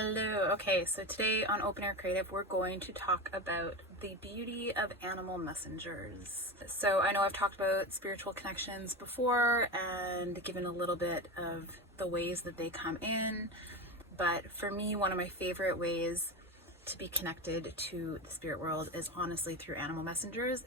Hello. Okay, so today on Open Air Creative, we're going to talk about the beauty of animal messengers. So I know I've talked about spiritual connections before and given a little bit of the ways that they come in, but for me, one of my favorite ways to be connected to the spirit world is honestly through animal messengers.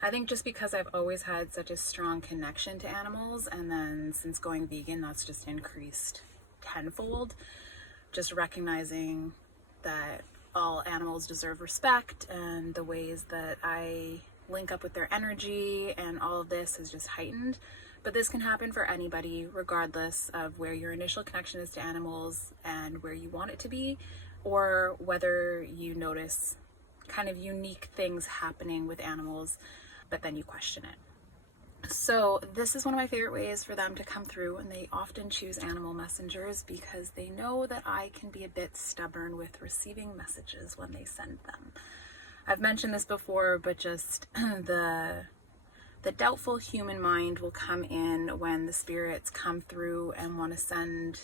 I think just because I've always had such a strong connection to animals, and then since going vegan, that's just increased tenfold. Just recognizing that all animals deserve respect, and the ways that I link up with their energy and all of this is just heightened. But this can happen for anybody, regardless of where your initial connection is to animals and where you want it to be, or whether you notice kind of unique things happening with animals, but then you question it. So this is one of my favorite ways for them to come through, and they often choose animal messengers because they know that I can be a bit stubborn with receiving messages when they send them. I've mentioned this before, but just the doubtful human mind will come in when the spirits come through and want to send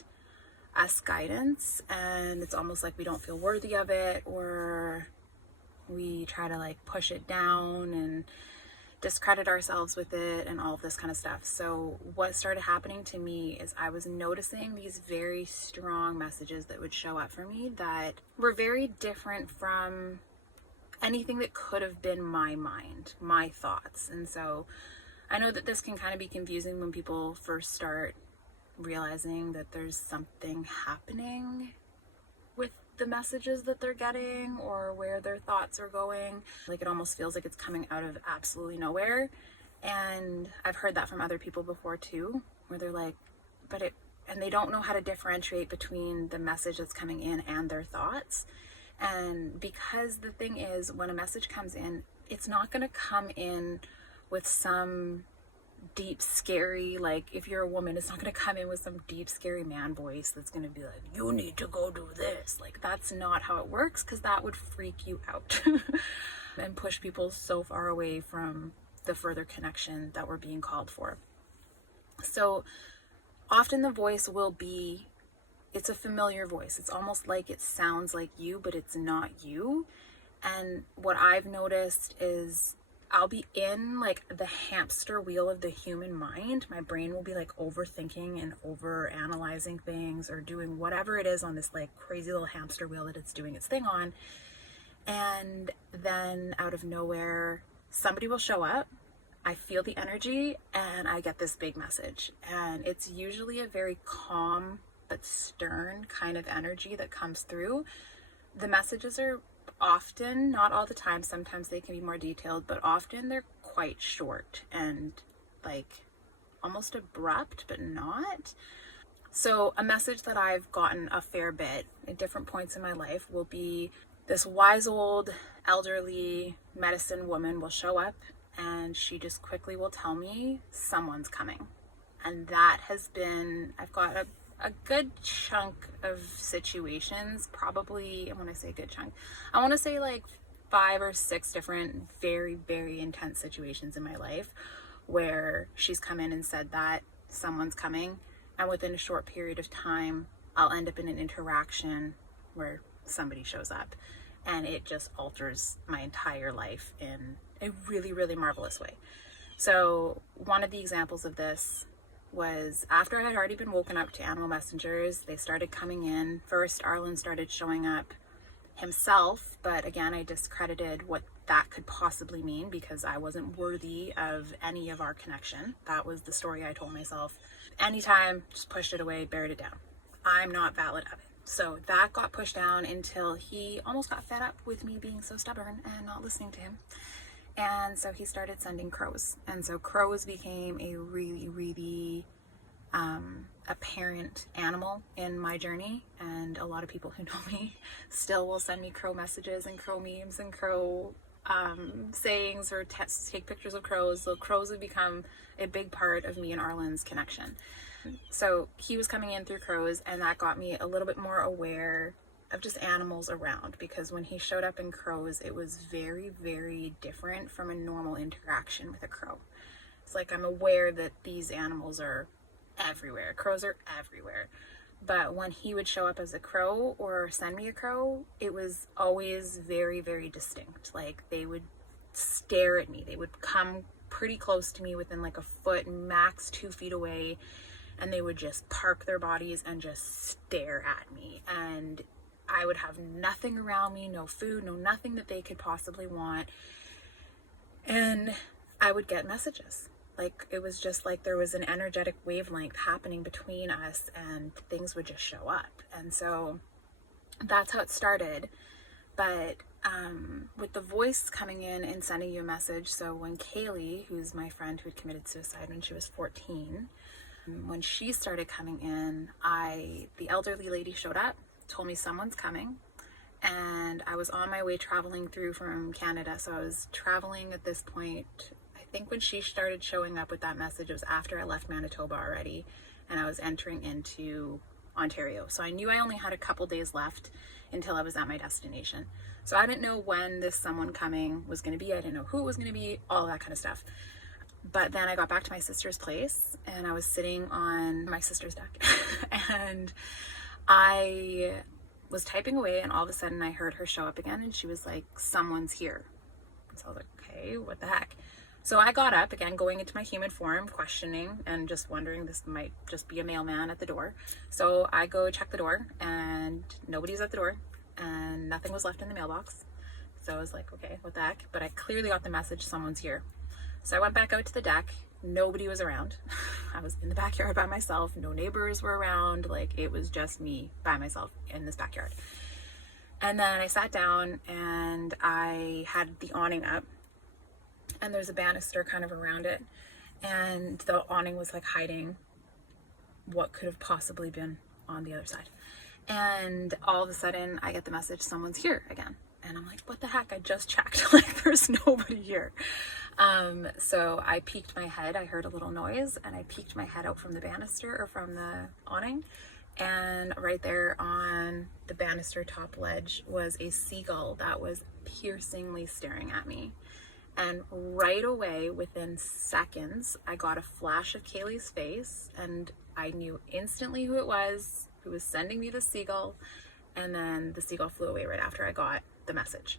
us guidance, and it's almost like we don't feel worthy of it, or we try to push it down and discredit ourselves with it and all of this kind of stuff. So what started happening to me is I was noticing these very strong messages that would show up for me that were very different from anything that could have been my mind, my thoughts. And so I know that this can kind of be confusing when people first start realizing that there's something happening with the messages that they're getting or where their thoughts are going. It almost feels like it's coming out of absolutely nowhere. And I've heard that from other people before too, where they're like, and they don't know how to differentiate between the message that's coming in and their thoughts. And because the thing is, when a message comes in, it's not going to come in with some deep, scary, if you're a woman, it's not going to come in with some deep, scary man voice that's going to be like, you need to go do this. That's not how it works, because that would freak you out and push people so far away from the further connection that we're being called for. So often the voice will be, it's a familiar voice. It's almost like it sounds like you, but it's not you. And what I've noticed is I'll be in the hamster wheel of the human mind. My brain will be overthinking and over analyzing things or doing whatever it is on this crazy little hamster wheel that it's doing its thing on. And then out of nowhere, somebody will show up. I feel the energy and I get this big message. And it's usually a very calm but stern kind of energy that comes through. The messages are often, not all the time, sometimes they can be more detailed, but often they're quite short and almost abrupt, but not. So a message that I've gotten a fair bit at different points in my life will be this wise old elderly medicine woman will show up, and she just quickly will tell me someone's coming. And that has been, I've got a good chunk of situations, probably, when I say a good chunk, I want to say 5 or 6 different very, very intense situations in my life where she's come in and said that someone's coming, and within a short period of time, I'll end up in an interaction where somebody shows up, and it just alters my entire life in a really, really marvelous way. So one of the examples of this was after I had already been woken up to animal messengers. They started coming in. First, Arlen started showing up himself, but again, I discredited what that could possibly mean because I wasn't worthy of any of our connection. That was the story I told myself. Anytime, just pushed it away, buried it down. I'm not valid of it. So that got pushed down until he almost got fed up with me being so stubborn and not listening to him. And so he started sending crows. And so crows became a really, really apparent animal in my journey. And a lot of people who know me still will send me crow messages and crow memes and crow sayings or take pictures of crows. So crows have become a big part of me and Arlen's connection. So he was coming in through crows, and that got me a little bit more aware of just animals around, because when he showed up in crows, it was very, very different from a normal interaction with a crow. It's I'm aware that these animals are everywhere. Crows are everywhere. But when he would show up as a crow or send me a crow, it was always very, very distinct. Like, they would stare at me. They would come pretty close to me, within like a foot, max 2 feet away, and they would just park their bodies and just stare at me. And I would have nothing around me, no food, no nothing that they could possibly want. And I would get messages. Like, it was just like there was an energetic wavelength happening between us, and things would just show up. And so that's how it started. But with the voice coming in and sending you a message, so when Kaylee, who's my friend who had committed suicide when she was 14, when she started coming in, the elderly lady showed up, told me someone's coming, and I was on my way traveling through from Canada. So I was traveling at this point. I think when she started showing up with that message, it was after I left Manitoba already, and I was entering into Ontario. So I knew I only had a couple days left until I was at my destination. So I didn't know when this someone coming was going to be. I didn't know who it was going to be, all that kind of stuff. But then I got back to my sister's place, and I was sitting on my sister's deck and I was typing away, and all of a sudden I heard her show up again, and she was like, someone's here. So I was like, okay, what the heck? So I got up again, going into my human form, questioning and just wondering, this might just be a mailman at the door. So I go check the door, and nobody's at the door, and nothing was left in the mailbox. So I was like, okay, what the heck? But I clearly got the message, someone's here. So I went back out to the deck. Nobody was around. I was in the backyard by myself. No neighbors were around. Like, it was just me by myself in this backyard. And then I sat down, and I had the awning up, and there's a banister kind of around it, and the awning was like hiding what could have possibly been on the other side. And all of a sudden I get the message, someone's here again. And I'm like, what the heck? I just checked. Like, there's nobody here. So I peeked my head. I heard a little noise, and I peeked my head out from the banister, or from the awning. And right there on the banister top ledge was a seagull that was piercingly staring at me. And right away, within seconds, I got a flash of Kaylee's face, and I knew instantly who it was, who was sending me the seagull. And then the seagull flew away right after I got the message.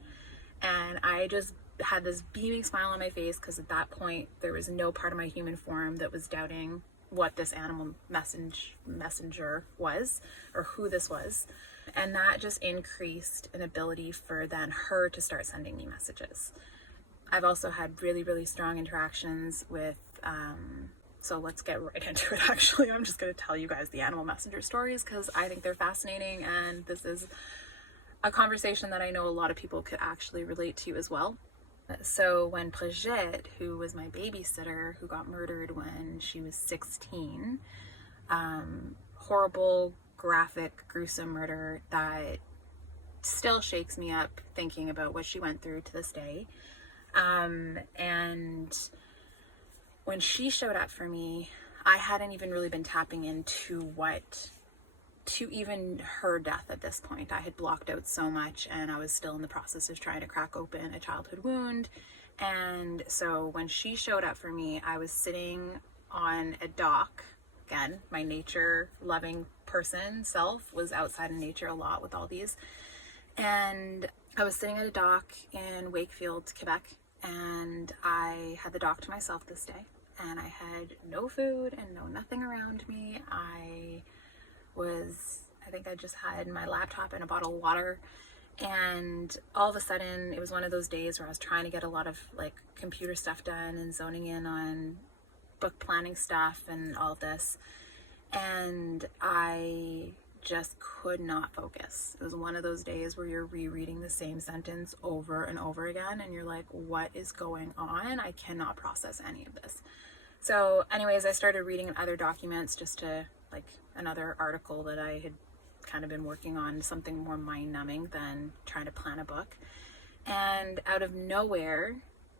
And I just had this beaming smile on my face, because at that point, there was no part of my human form that was doubting what this animal messenger was, or who this was. And that just increased an ability for then her to start sending me messages. I've also had really, really strong interactions with, so let's get right into it. Actually, I'm just going to tell you guys the animal messenger stories, because I think they're fascinating, and this is a conversation that I know a lot of people could actually relate to as well. So when Brigitte, who was my babysitter, who got murdered when she was 16, horrible, graphic, gruesome murder that still shakes me up thinking about what she went through to this day. And when she showed up for me, I hadn't even really been tapping into even her death at this point. I had blocked out so much, and I was still in the process of trying to crack open a childhood wound. And so when she showed up for me, I was sitting on a dock. Again, my nature loving person self was outside in nature a lot with all these. And I was sitting at a dock in Wakefield, Quebec, and I had the dock to myself this day, and I had no food and nothing around me. I think I just had my laptop and a bottle of water, and all of a sudden it was one of those days where I was trying to get a lot of like computer stuff done and zoning in on book planning stuff and all of this, and I just could not focus. It was one of those days where you're rereading the same sentence over and over again, and you're like, what is going on? I cannot process any of this. So anyways, I started reading other documents, just to like another article that I had kind of been working on, something more mind-numbing than trying to plan a book. And out of nowhere,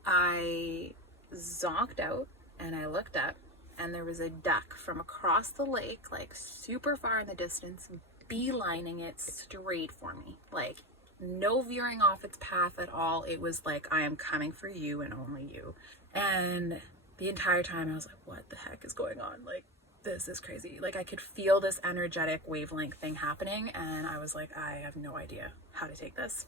I zonked out and I looked up, and there was a duck from across the lake, like super far in the distance, beelining it straight for me. Like, no veering off its path at all. It was like, I am coming for you and only you. And the entire time I was like, what the heck is going on? Like, this is crazy. Like I could feel this energetic wavelength thing happening, and I was like, I have no idea how to take this.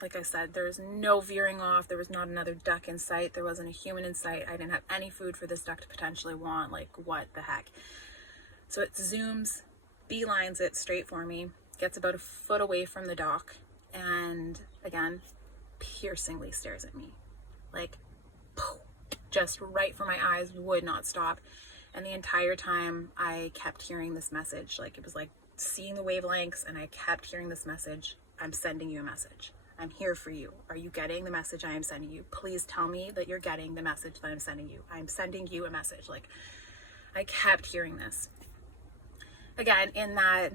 Like I said, there was no veering off. There was not another duck in sight. There wasn't a human in sight. I didn't have any food for this duck to potentially want. Like, what the heck? So it zooms, beelines it straight for me, gets about a foot away from the dock, and again, piercingly stares at me. Like, poof, just right for my eyes, would not stop. And the entire time I kept hearing this message. Like, it was like seeing the wavelengths, and I kept hearing this message. I'm sending you a message. I'm here for you. Are you getting the message I am sending you? Please tell me that you're getting the message that I'm sending you. I'm sending you a message. Like, I kept hearing this. Again, in that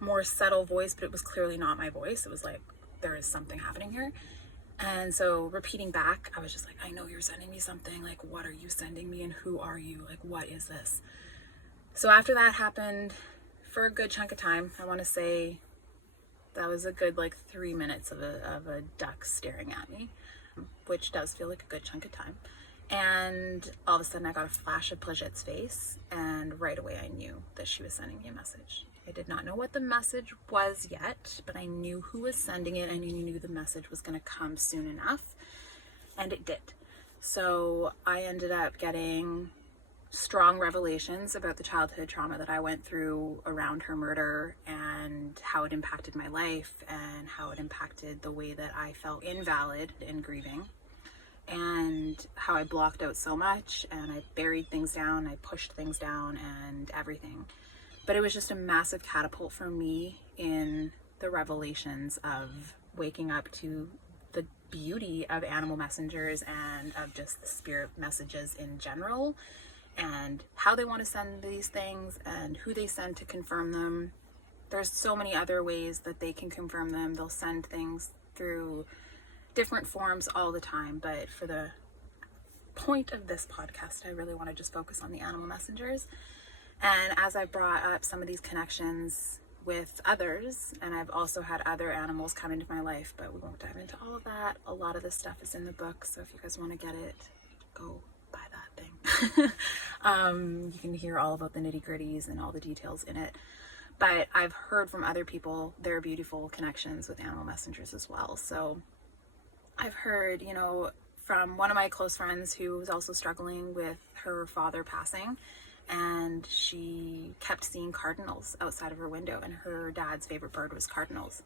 more subtle voice, but it was clearly not my voice. It was like, there is something happening here. And so repeating back, I was just like, I know you're sending me something. Like, what are you sending me, and who are you? Like, what is this? So after that happened for a good chunk of time, I want to say that was a good like 3 minutes of a duck staring at me, which does feel like a good chunk of time. And all of a sudden I got a flash of Plagette's face, and right away I knew that she was sending me a message. I did not know what the message was yet, but I knew who was sending it, and I knew the message was going to come soon enough, and it did. So I ended up getting strong revelations about the childhood trauma that I went through around her murder, and how it impacted my life, and how it impacted the way that I felt invalid in grieving, and how I blocked out so much, and I buried things down, I pushed things down, and everything. But it was just a massive catapult for me in the revelations of waking up to the beauty of animal messengers, and of just the spirit messages in general, and how they want to send these things, and who they send to confirm them. There's so many other ways that they can confirm them. They'll send things through different forms all the time, but for the point of this podcast, I really want to just focus on the animal messengers. And as I brought up some of these connections with others, and I've also had other animals come into my life, but we won't dive into all of that. A lot of this stuff is in the book, so if you guys want to get it, go buy that thing. You can hear all about the nitty-gritties and all the details in it. But I've heard from other people their beautiful connections with animal messengers as well. So I've heard, from one of my close friends who was also struggling with her father passing, and she kept seeing cardinals outside of her window, and her dad's favorite bird was cardinals.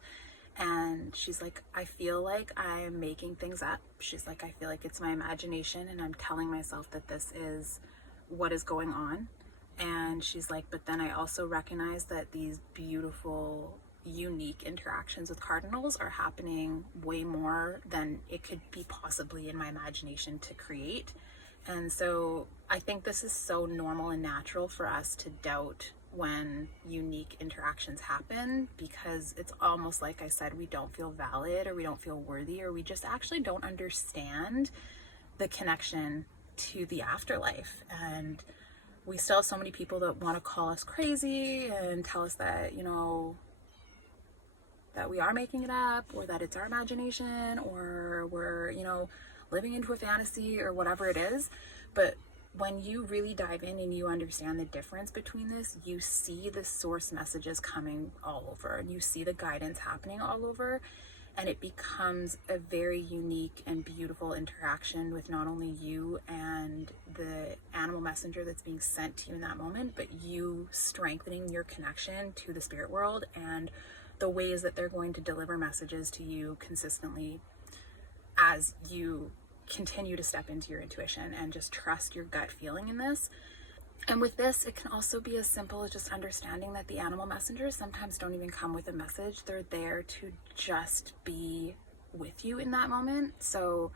And she's like, I feel like I'm making things up. She's like, I feel like it's my imagination, and I'm telling myself that this is what is going on. And she's like, but then I also recognize that these beautiful, unique interactions with cardinals are happening way more than it could be possibly in my imagination to create. And so I think this is so normal and natural for us to doubt when unique interactions happen, because it's almost like I said, we don't feel valid, or we don't feel worthy, or we just actually don't understand the connection to the afterlife. And we still have so many people that want to call us crazy and tell us that, that we are making it up, or that it's our imagination, or we're, living into a fantasy, or whatever it is. But when you really dive in and you understand the difference between this, you see the source messages coming all over, and you see the guidance happening all over, and it becomes a very unique and beautiful interaction with not only you and the animal messenger that's being sent to you in that moment, but you strengthening your connection to the spirit world and the ways that they're going to deliver messages to you consistently as you continue to step into your intuition and just trust your gut feeling in this. And with this, it can also be as simple as just understanding that the animal messengers sometimes don't even come with a message. They're there to just be with you in that moment. So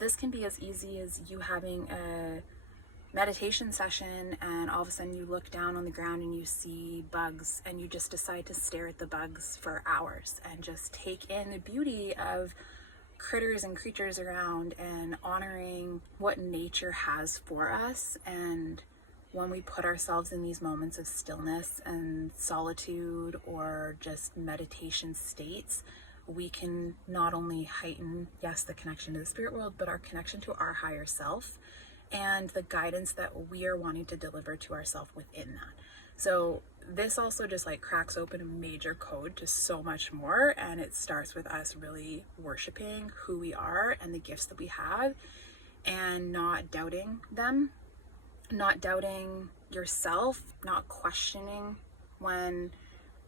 this can be as easy as you having a meditation session, and all of a sudden you look down on the ground and you see bugs, and you just decide to stare at the bugs for hours and just take in the beauty of critters and creatures around, and honoring what nature has for us. And when we put ourselves in these moments of stillness and solitude, or just meditation states, we can not only heighten, yes, the connection to the spirit world, but our connection to our higher self. and the guidance that we are wanting to deliver to ourselves within that. So this also just like cracks open a major code to so much more, and it starts with us really worshiping who we are and the gifts that we have, and not doubting them, not doubting yourself, not questioning when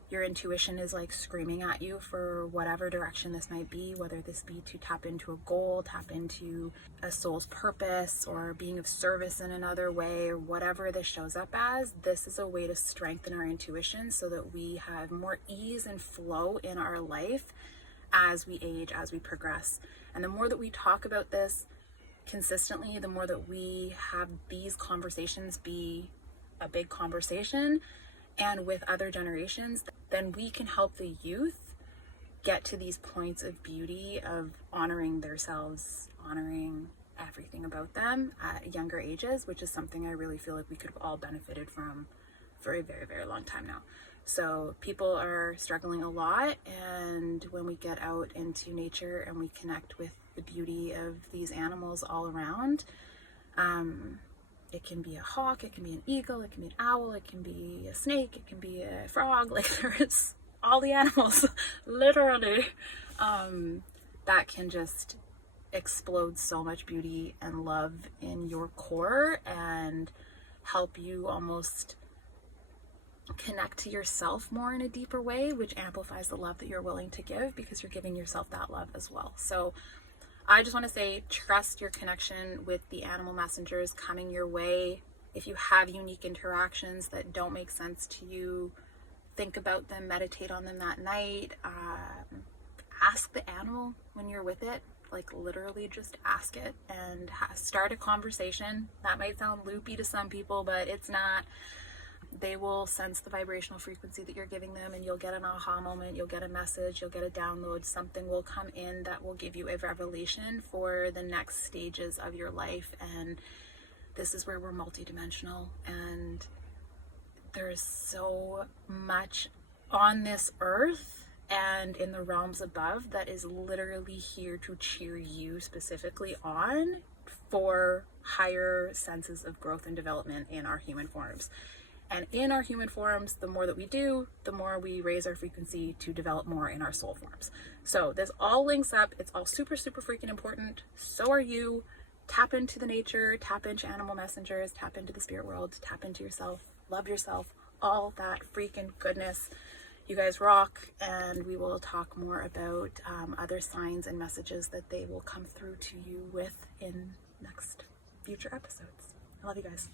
your intuition is like screaming at you for whatever direction this might be, whether this be to tap into a goal, tap into a soul's purpose, or being of service in another way, or whatever this shows up as. This is a way to strengthen our intuition so that we have more ease and flow in our life as we age, as we progress. And the more that we talk about this consistently, the more that we have these conversations be a big conversation and with other generations, then we can help the youth get to these points of beauty, of honoring themselves, honoring everything about them at younger ages, which is something I really feel like we could have all benefited from for a very, very long time now. So people are struggling a lot, and when we get out into nature and we connect with the beauty of these animals all around, it can be a hawk, it can be an eagle, it can be an owl, it can be a snake, it can be a frog, like there's all the animals, literally, that can just explode so much beauty and love in your core and help you almost connect to yourself more in a deeper way, which amplifies the love that you're willing to give, because you're giving yourself that love as well. So I just want to say, trust your connection with the animal messengers coming your way. If you have unique interactions that don't make sense to you, think about them, meditate on them that night. Ask the animal when you're with it, like literally just ask it and start a conversation. That might sound loopy to some people, but it's not. They will sense the vibrational frequency that you're giving them, and you'll get an aha moment, you'll get a message, you'll get a download, something will come in that will give you a revelation for the next stages of your life. And this is where we're multidimensional, and there's so much on this earth and in the realms above that is literally here to cheer you specifically on for higher senses of growth and development in our human forms. And in our human forms, the more that we do, the more we raise our frequency to develop more in our soul forms. So this all links up. It's all super, super freaking important. So are you. Tap into the nature, tap into animal messengers, tap into the spirit world, tap into yourself, love yourself, all that freaking goodness. You guys rock, and we will talk more about other signs and messages that they will come through to you with in next future episodes. I love you guys.